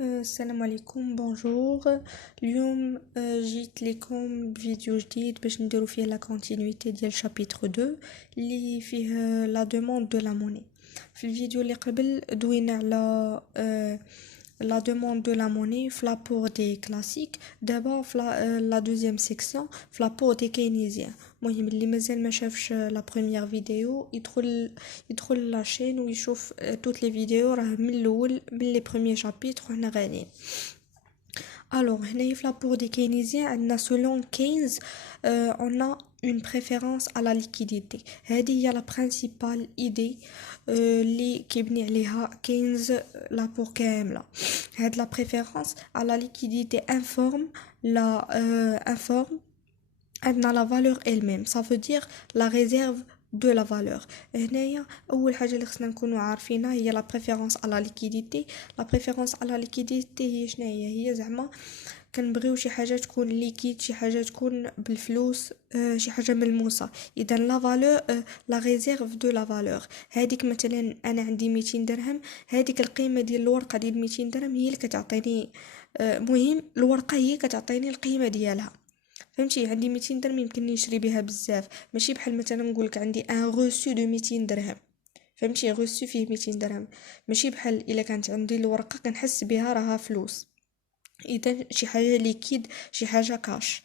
السلام عليكم بونجور. اليوم جيت لكم بفيديو جديد باش نديرو فيه لا كونتينيتي ديال شابيتر 2 اللي فيه لا دوموند دو لا موني. في الفيديو اللي قبل دوينا على لا دوموند دو لا موني في لابور دي كلاسيك. دابا في لا دوزيام سيكسيون في لابور دي كينيزيان. المهم اللي مازال ما شافش لا بروميير فيديو يدخل لاشين ويشوف توت لي فيديو، راه من الاول من لي بروميير شابيتر حنا غاديين. Alors, هنايا في لابور دي كينيزيان عندنا selon Keynes on a une préférence à la liquidité. هذه هي la principale idée اللي كيبني عليها كينز لابور كاملة. هاد la préférence à la liquidité informe عندنا la valeur elle-même, ça veut dire la réserve de la valeur. هنايا اول حاجه اللي خصنا نكونوا عارفينها هي la préférence à la liquidité. La préférence à la liquidité هي شنو هي زعما كنبغيو شي حاجه تكون ليكيد، شي حاجه تكون بالفلوس، شي حاجه ملموسه. اذا لا فالور لا ريزيرف دو لا فالور. هذيك مثلا انا عندي 200 درهم، هذيك القيمه ديال الورقه ديال 200 درهم هي اللي كتعطيني، مهم الورقه هي كتعطيني القيمه ديالها. فهمتي؟ عندي 200 درهم يمكن نشري بها بزاف، ماشي بحال مثلا نقولك عندي ان غوسو دو 200 درهم. فهمتي؟ غوسو فيه 200 درهم، ماشي بحال الا كانت عندي الورقه كنحس بها راها فلوس. اذا شي حاجه ليكيد، شي حاجه كاش.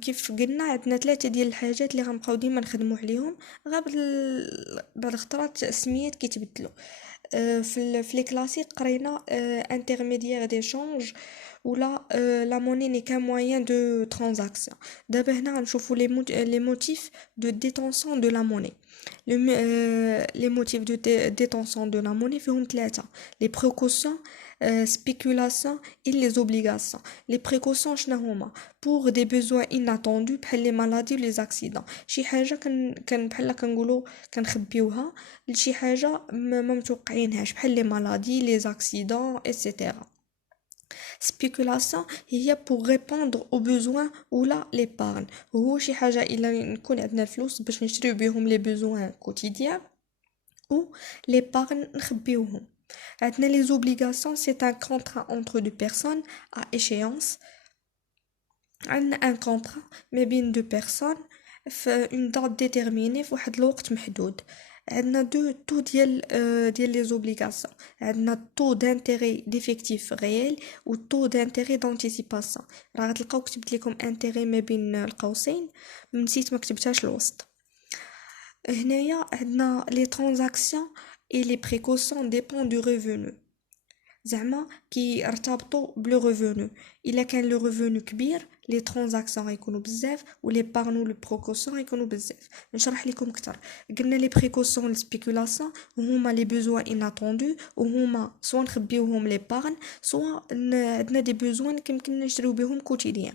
كيف قلنا عندنا ثلاثه ديال الحاجات اللي غنبقاو ديما نخدموا عليهم، غير بعض الخطرات السميات كيتبدلوا. في لي كلاسيك قرينا انترميديير ديشانج ولا لا موني ني كان موين دو ترانزاكسيون. دابا هنا غنشوفوا لي موتيف دو ديتونسيون دو لا موني. لي موتيف دو ديتونسيون دو لا موني فيهم ثلاثه: لي بريكوسيون، spéculation et les obligations. Les précautions شنو هما؟ pour des besoins inattendus بحال les maladies ou les accidents. شي حاجه كان بحال كنقولوا كنخبيوها لشي حاجه ما متوقعينهاش بحال les maladies les accidents etc. spéculation هي pour répondre aux besoins ولا l'épargne. هو شي حاجه الا نكون عندنا الفلوس باش نشريو بهم les besoins quotidiens ou l'épargne نخبيوهم. Maintenant, les obligations, c'est un contrat entre deux personnes à échéance. Un contrat ما بين deux personnes في une date déterminée في واحد الوقت محدود. عندنا دو تو ديال les obligations. عندنا taux d'intérêt d'effectif réel و taux d'intérêt d'anticipation. راه غتلقاو كتبت لكم intérêt ما بين القوسين، نسيت ما كتبتهاش الوسط. هنايا عندنا les transactions et les précautions dépendent du revenu. زعما كيرتبطوا بلو ريفونو. الا كان لو ريفونو كبير لي ترانزاكسيون غيكونوا بزاف ولي بارنو لو بروكوسيون غيكونوا بزاف. نشرح لكم اكثر. قلنا لي بريكوسيون السبيكولاسيون هما لي بوزوان اناتوندو، وهما سوا نخبيوهم لي بارن سوا عندنا دي بوزوان كيمكن نشريو بهم كوتيديان.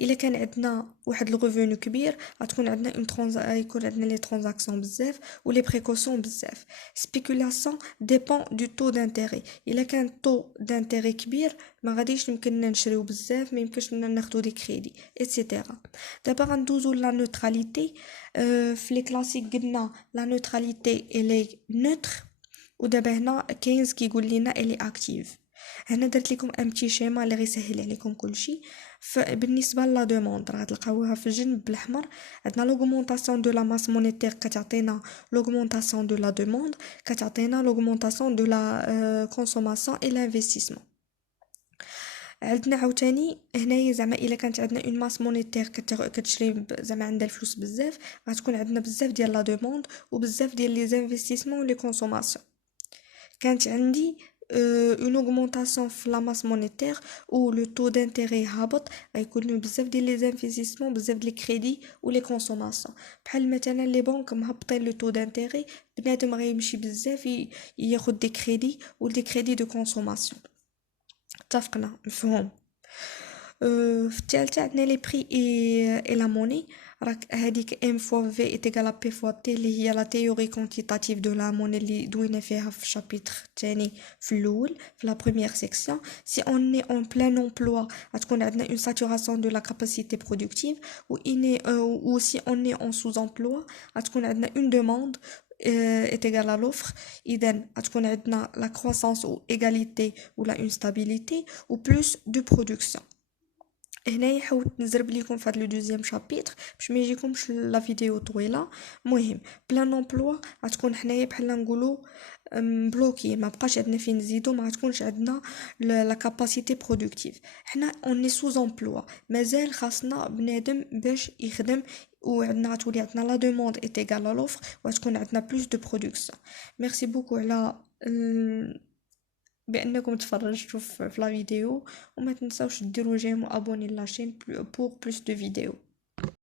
الا كان عندنا واحد الريفونو كبير غتكون عندنا يكون عندنا لي ترانزاكسيون بزاف ولي بريكوسيون بزاف. سبيكولاسيون ديبون دو طو دانتيري. الا كان طو دانتيري كبير ما غاديش يمكننا نشريو بزاف، ما يمكنش ناخذو دي كريدي ايتترا. دابا غندوزو لا نوتراليتي. في لي كلاسيك قلنا لا نوتراليتي الي نوتر، ودابا هنا كاينز كيقول لنا الي اكتيف. هنا درت لكم ان بتي شيما اللي غيسهل عليكم كلشي. بالنسبه لا دوموند راه تلقاوها في الجنب بالاحمر. عندنا لوغمونطاسيون دو لا ماس مونيتير كتعطينا لوغمونطاسيون دو لا دوموند، كتعطينا لوغمونطاسيون دو لا كونسوماسيون اي لانفستيسمون. عندنا عاوتاني هنايا زعما الا كانت عندنا اون ماس مونيتير كتشري زعما عندها الفلوس بزاف، غتكون عندنا بزاف ديال لا دوموند وبزاف ديال لي انفستيسمون ولي كونسوماسيون. كانت عندي une augmentation في la masse monétaire ou le taux d'intérêt هابط، غيكونوا بزاف ديال لي انفستيسمون، بزاف ديال الكريدي ولي كونسوماسيون. بحال مثلا لي بنك مهبطين لو taux d'intérêt، بنادم غيمشي بزاف ياخد دي كريدي و دي كريدي دو كونسوماسيون. اتفقنا؟ مفهوم. في الثالثه عندنا لي بري اي لا موني. راك هذيك ام فوا في ايت ايغال بي فوا تي اللي هي لا تيوري كونتيتاتيف دو لا موني اللي دوينا فيها في الشابيتر الثاني في الاول في لا بروميير سيكسيون. سي اون ني اون بلان امبلوا غتكون عندنا اون ساتوراسيون دو لا كاباسيتي برودكتيف، و اني او سي اون ني اون سوز امبلوا غتكون عندنا اون دوموند est égal à l'offre. إذن غتكون عندنا la croissance ou égalité ou la une stabilité ou plus de production. هنايا حاولت نزرب لكم في هذا لو دوزيام شابيتر باش ما يجيكمش لا فيديو طويله. مهم بلان امبلوا غتكون حنايا بحال نقولوا بلوكي، ما بقاش عندنا فين نزيدو، ما غتكونش عندنا لا كاباسيتي برودكتيف. حنا اوني سوز امبلوا، مازال خاصنا بنادم باش يخدم، وعندنا غتولي عندنا لا دوموند ايت ايغال لوفر، وغتكون عندنا بلوس دو برودكسيون. ميرسي بوكو على بانكم تفرجتوا في لا فيديو، وما تنساوش ديروا جيم وابوني لاشين بور بلوس دو فيديو.